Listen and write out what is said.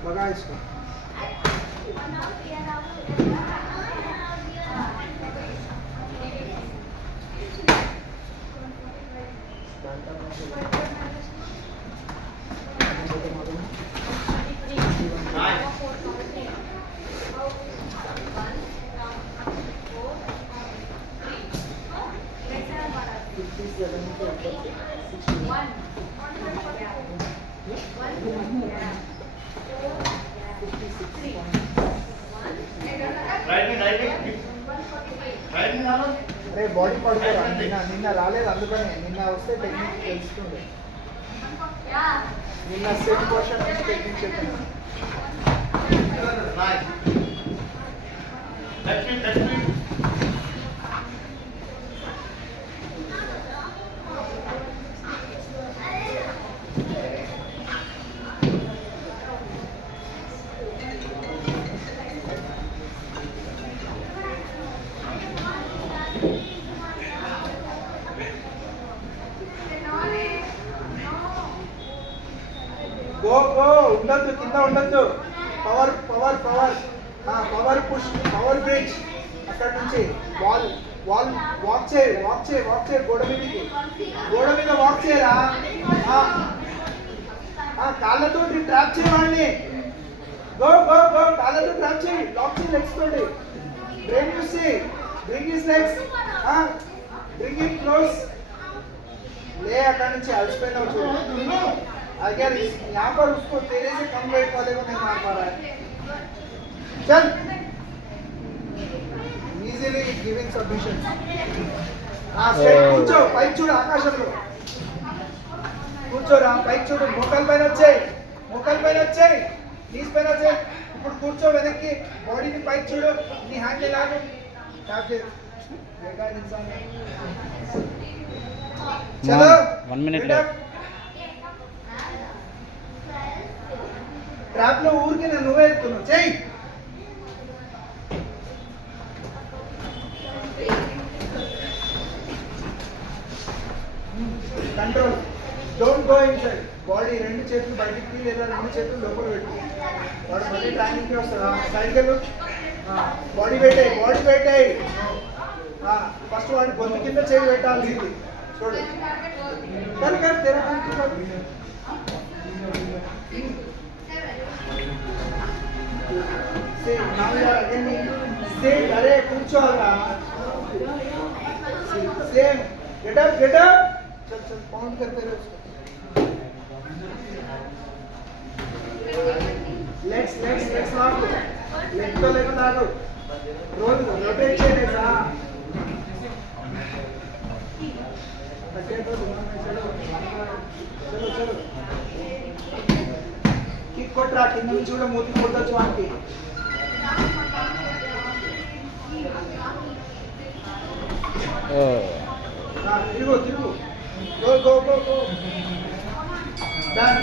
बघा इसको అరే బాడీ పడుకోరా నిన్న రాలేదు అందుకనే నిన్న వస్తే టెక్నిక్ తెలుస్తుండే నిన్న సెట్ పోర్షన్ నుంచి టెక్నిక్ చెప్పాను గో గో ఉండొద్దు కింద ఉండొద్దు power power power power push power bridge అక్కడ నుంచి వాల్ వాల్ వాక్ చేయి వాక్ చేయి వాక్ చేయి గోడ మీదకి గోడ మీద వాక్ చేయరా కాళ్ళతో ట్రాప్ చేయవాడిని గో గో గో కాళ్ళతో ట్రాప్ చేయి లాక్ చేయి లెగ్స్ తోటి బ్రెయిన్ యూస్ చేయి bring his legs bring him close ले अక్కడ నుంచి అలసిపోయినావు చూడు अगर यहाँ पर उसको तेरे से कम वेट वाले को नहीं मार पा रहा है चल easily giving submission స్ట్రైట్ కూర్చో పైకి చూడు ఆకాశంలో కూర్చోరా పైకి చూడు మోకాల పైన వచ్చేయ్ నీస్ పైన వచ్చేయ్ ఇప్పుడు కూర్చో వెనక్కి బాడీని పైకి చూడు నీ హ్యాండ్ లాగు ట్యాప్ చేయి बेकार इंसान है चलो 1 minute left ట్రాప్ లో ఊరికి నువ్వే ఎత్తున్నావు చెయ్యి control don't go inside body రెండు చేతులు బయటికి లేదా రెండు చేతులు లోపల పెట్టు వాడు మళ్ళీ ట్రైనింగ్కి వస్తాడు సైడ్కి వెళ్ళు బాడీ పెట్టాయి ఫస్ట్ వాడి గొంతు కింద చేయి పెట్టాలి చూడు కరెక్ట్ తెరా अरे కూర్చోరా सेम गेट अप चल चल काउंट करते रहो उसको लेग्स लागो लेग तो लेकर लागो रोल रोटेट చేయలేదా तके तो दिमाग में चलो కిక్ కొట్రా కింద నుంచి కూడా మూతి కొట్టొచ్చు వానికి తిరుగు గో డన్